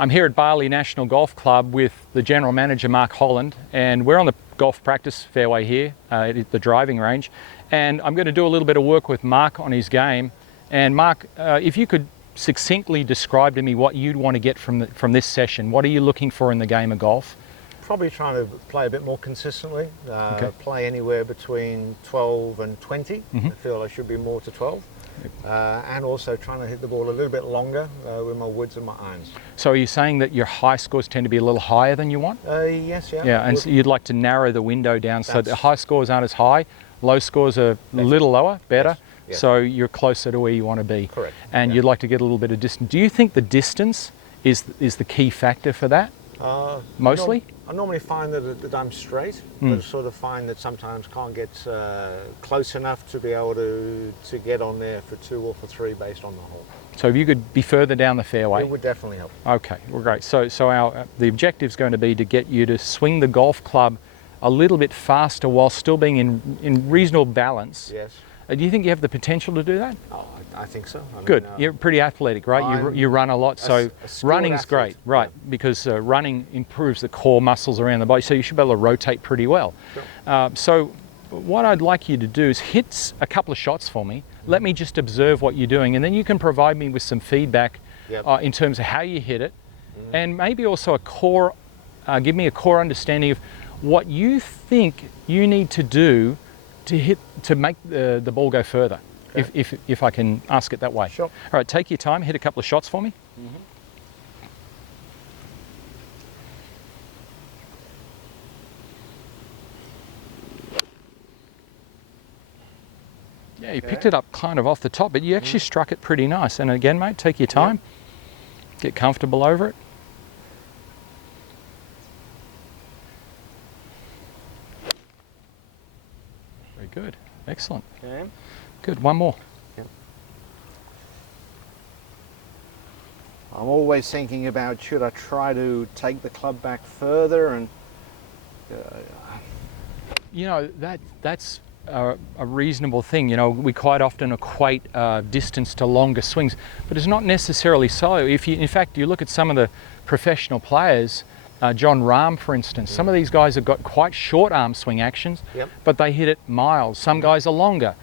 I'm here at Bali National Golf Club with the General Manager, Mark Holland, and we're on the golf practice fairway here at the driving range. And I'm going to do a little bit of work with Mark on his game. And Mark, if you could succinctly describe to me what you'd want to get from this session. What are you looking for in the game of golf? Probably trying to play a bit more consistently, play anywhere between 12 and 20. I feel I should be more to 12. And also trying to hit the ball a little bit longer with my woods and my irons. So are you saying that your high scores tend to be a little higher than you want? Yes, yeah. Yeah, and so you'd like to narrow the window down so the high scores aren't as high, low scores are a little lower, better, yes. so you're closer to where you want to be. Correct. And you'd like to get a little bit of distance. Do you think the distance is the key factor for that? Mostly? I normally find that I'm straight, but I sort of find that sometimes can't get close enough to be able to get on there for 2 or for 3 based on the hole. So if you could be further down the fairway? It would definitely help. Okay, well great. So the objective is going to be to get you to swing the golf club a little bit faster while still being in reasonable balance. Yes. Do you think you have the potential to do that? Oh, I think so. Good. You're pretty athletic, right? You run a lot, so running's great, right? Because running improves the core muscles around the body, so you should be able to rotate pretty well. Sure. So what I'd like you to do is hit a couple of shots for me. Let me just observe what you're doing, and then you can provide me with some feedback in terms of how you hit it, and maybe also give me a core understanding of what you think you need to do to make the ball go further, if I can ask it that way. Sure. All right, take your time, hit a couple of shots for me. Yeah, you picked it up kind of off the top, but you actually struck it pretty nice. And again, mate, take your time, get comfortable over it. Very good. Excellent. Okay. Good. One more. Yep. I'm always thinking about, should I try to take the club back further? And you know, that's a reasonable thing. You know, we quite often equate distance to longer swings, but it's not necessarily so. In fact, you look at some of the professional players, John Rahm, for instance, some of these guys have got quite short arm swing actions, but they hit it miles. Some guys are longer.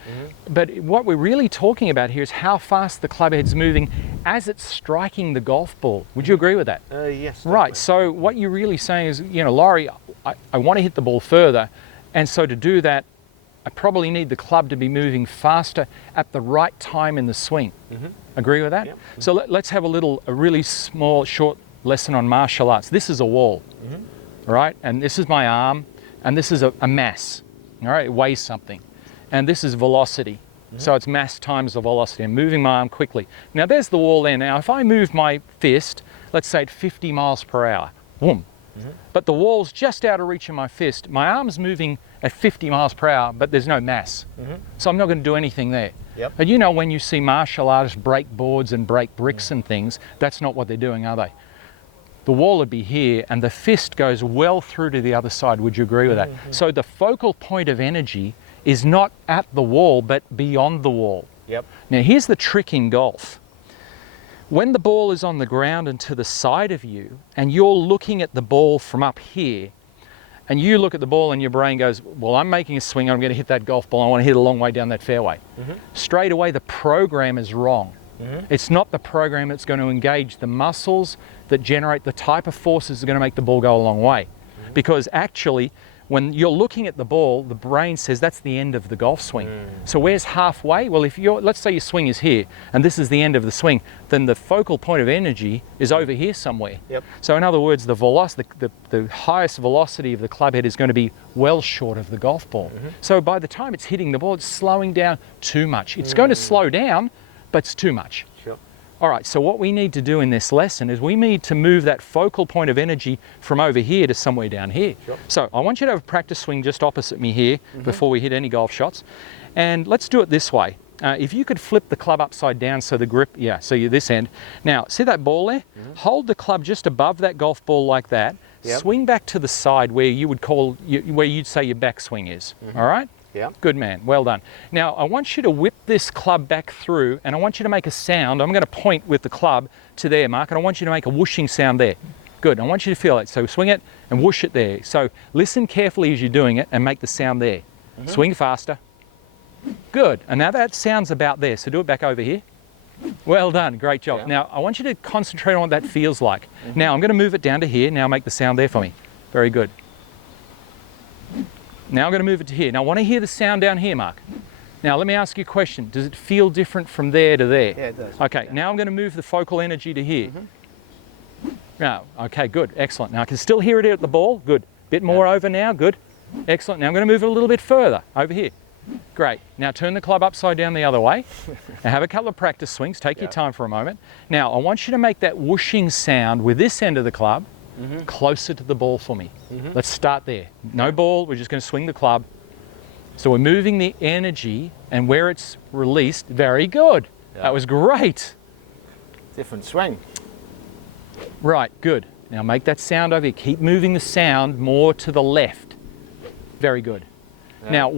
But what we're really talking about here is how fast the club head's moving as it's striking the golf ball. Would you agree with that? Yes. Definitely. Right. So what you're really saying is, you know, Lawrie, I want to hit the ball further, and so to do that, I probably need the club to be moving faster at the right time in the swing. Agree with that? Yep. So let's have a really small, short lesson on martial arts. This is a wall, right? And this is my arm, and this is a mass, all right? It weighs something. And this is velocity. So it's mass times the velocity. I'm moving my arm quickly. Now there's the wall there. Now if I move my fist, let's say at 50 miles per hour, boom. But the wall's just out of reach of my fist. My arm's moving at 50 miles per hour, but there's no mass. So I'm not going to do anything there. And you know, when you see martial artists break boards and break bricks and things, that's not what they're doing, are they? The wall would be here, and the fist goes well through to the other side. Would you agree with that? So the focal point of energy is not at the wall, but beyond the wall. Now here's the trick in golf. When the ball is on the ground and to the side of you, and you're looking at the ball from up here, and you look at the ball and your brain goes, well, I'm making a swing, I'm going to hit that golf ball, I want to hit a long way down that fairway. Straight away, the program is wrong. It's not the program that's going to engage the muscles that generate the type of forces that are going to make the ball go a long way. Because actually, when you're looking at the ball, the brain says that's the end of the golf swing. So where's halfway? Well, let's say your swing is here, and this is the end of the swing, then the focal point of energy is over here somewhere. So in other words, the highest velocity of the club head is going to be well short of the golf ball. So by the time it's hitting the ball, it's slowing down too much. It's going to slow down, but it's too much. All right, so what we need to do in this lesson is we need to move that focal point of energy from over here to somewhere down here. So I want you to have a practice swing just opposite me here before we hit any golf shots. And let's do it this way. If you could flip the club upside down so the grip, so you're this end. Now, see that ball there? Hold the club just above that golf ball like that. Swing back to the side where you would where you'd say your backswing is, all right? Yeah. Good man, well done. Now I want you to whip this club back through, and I want you to make a sound. I'm going to point with the club to there, Mark, and I want you to make a whooshing sound there. Good, I want you to feel it. So swing it and whoosh it there. So listen carefully as you're doing it and make the sound there. Swing faster. Good, and now that sounds about there, so do it back over here. Well done, great job. Yeah. Now I want you to concentrate on what that feels like. Now I'm going to move it down to here. Now make the sound there for me. Very good. Now I'm going to move it to here. Now I want to hear the sound down here, Mark. Now let me ask you a question. Does it feel different from there to there? Yeah, it does. Okay, now I'm going to move the focal energy to here. Now, okay, good, excellent. Now I can still hear it at the ball. Good. Bit more over now. Good. Excellent. Now I'm going to move it a little bit further over here. Great. Now turn the club upside down the other way and have a couple of practice swings. Take your time for a moment. Now I want you to make that whooshing sound with this end of the club closer to the ball for me. Let's start there. No ball, we're just going to swing the club. So we're moving the energy, and where it's released, very good. That was great. Different swing. Right, good. Now make that sound over here. Keep moving the sound more to the left. Very good. Now,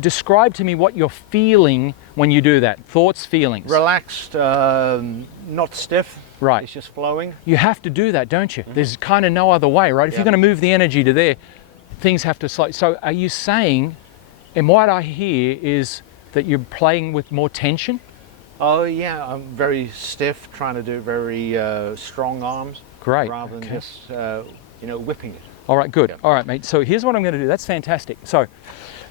describe to me what you're feeling when you do that. Thoughts, feelings. Relaxed, not stiff. Right. It's just flowing. You have to do that, don't you? There's kind of no other way, right? If you're going to move the energy to there, things have to slow. So are you saying, and what I hear is that you're playing with more tension? Oh yeah, I'm very stiff, trying to do very strong arms. Great. Rather than just, whipping it. All right, good. All right, mate. So here's what I'm going to do. That's fantastic. So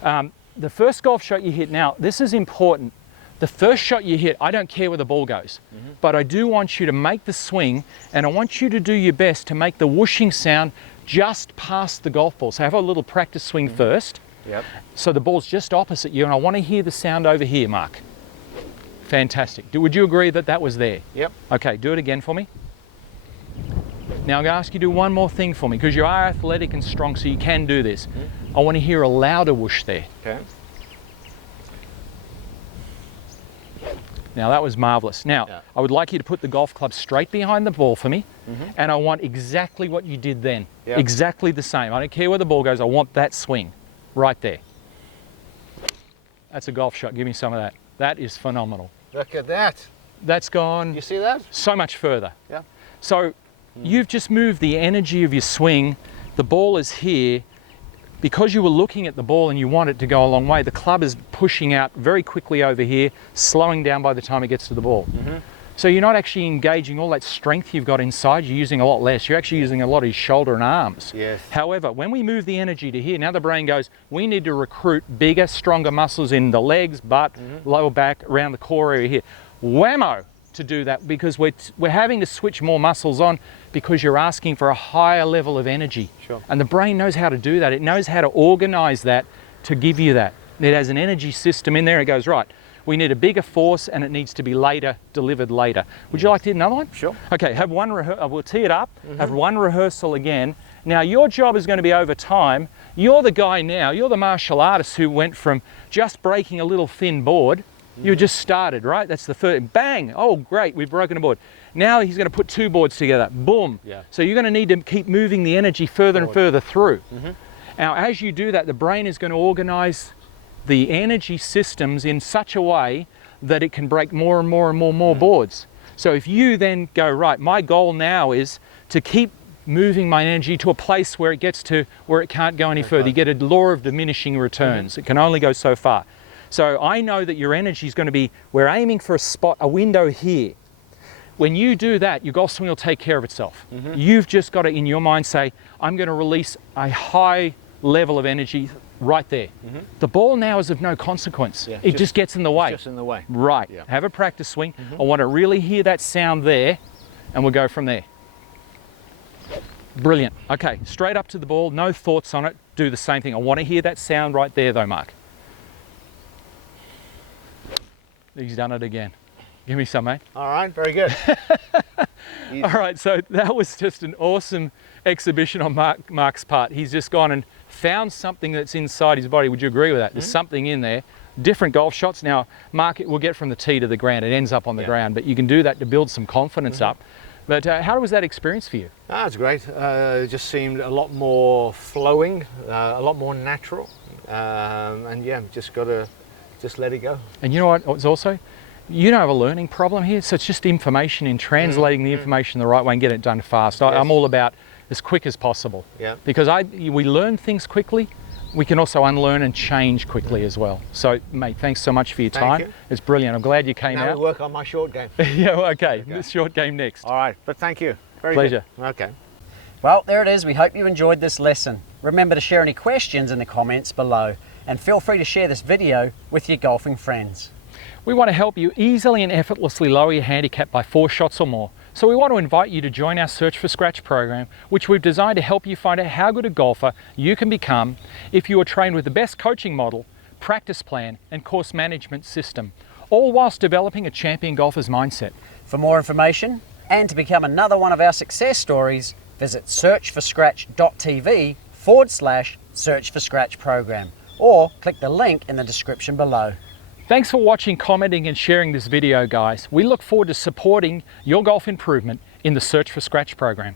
the first golf shot you hit, now this is important. The first shot you hit, I don't care where the ball goes, but I do want you to make the swing, and I want you to do your best to make the whooshing sound just past the golf ball. So have a little practice swing first. Yep. So the ball's just opposite you, and I want to hear the sound over here, Mark. Fantastic. Would you agree that that was there? Yep. Okay, do it again for me. Now I'm going to ask you to do one more thing for me, because you are athletic and strong, so you can do this. I want to hear a louder whoosh there. Okay. Now that was marvelous. Now I would like you to put the golf club straight behind the ball for me, and I want exactly what you did then. Yep. Exactly the same. I don't care where the ball goes. I want that swing right there. That's a golf shot. Give me some of that. That is phenomenal. Look at that. That's gone You see that? so much further. Yeah. So you've just moved the energy of your swing. The ball is here. Because you were looking at the ball and you want it to go a long way, the club is pushing out very quickly over here, slowing down by the time it gets to the ball. So you're not actually engaging all that strength you've got inside, you're using a lot less. You're actually using a lot of your shoulder and arms. Yes. However, when we move the energy to here, now the brain goes, we need to recruit bigger, stronger muscles in the legs, butt, lower back, around the core area here. Whammo! To do that, because we're having to switch more muscles on because you're asking for a higher level of energy. Sure. And the brain knows how to do that. It knows how to organize that to give you that. It has an energy system in there. It goes, right, we need a bigger force and it needs to be delivered later. Would you like to hit another one? Sure. Okay, have one we'll tee it up, have one rehearsal again. Now your job is going to be over time. You're the guy now, you're the martial artist who went from just breaking a little thin board. You just started, right? That's the first, bang, oh great, we've broken a board. Now he's going to put two boards together, boom. Yeah. So you're going to need to keep moving the energy further and further through. Now as you do that, the brain is going to organize the energy systems in such a way that it can break more and more and more boards. So if you then go, right, my goal now is to keep moving my energy to a place where it gets to where it can't go any further. You get a law of diminishing returns. It can only go so far. So I know that your energy is going to be, we're aiming for a spot, a window here. When you do that, your golf swing will take care of itself. You've just got to, in your mind, say, I'm going to release a high level of energy right there. The ball now is of no consequence. Yeah, it just gets in the way. Just in the way. Right. Yeah. Have a practice swing. I want to really hear that sound there, and we'll go from there. Brilliant. Okay, straight up to the ball, no thoughts on it. Do the same thing. I want to hear that sound right there though, Mark. He's done it again. Give me some, mate. All right, very good. All right, so that was just an awesome exhibition on Mark's part. He's just gone and found something that's inside his body. Would you agree with that? There's something in there. Different golf shots. Now, Mark, we'll get from the tee to the ground. It ends up on the ground, but you can do that to build some confidence up. But how was that experience for you? That's great. It just seemed a lot more flowing, a lot more natural. And yeah, just got to let it go. And you know what, it's also, you don't have a learning problem here, so it's just information in translating the information the right way and get it done fast. Yes. I'm all about as quick as possible. Yeah. Because we learn things quickly, we can also unlearn and change quickly as well. So, mate, thanks so much for your time. Thank you. It's brilliant. I'm glad you came Now out. we work on my short game. Yeah, well, okay. This short game next. All right, but thank you. Very Pleasure. Good. Okay. Well, there it is. We hope you enjoyed this lesson. Remember to share any questions in the comments below, and feel free to share this video with your golfing friends. We want to help you easily and effortlessly lower your handicap by 4 shots or more. So we want to invite you to join our Search for Scratch program, which we've designed to help you find out how good a golfer you can become if you are trained with the best coaching model, practice plan, and course management system, all whilst developing a champion golfer's mindset. For more information and to become another one of our success stories, visit searchforscratch.tv/Search for Scratch program, or click the link in the description below. Thanks for watching, commenting and sharing this video, guys. We look forward to supporting your golf improvement in the Search for Scratch program.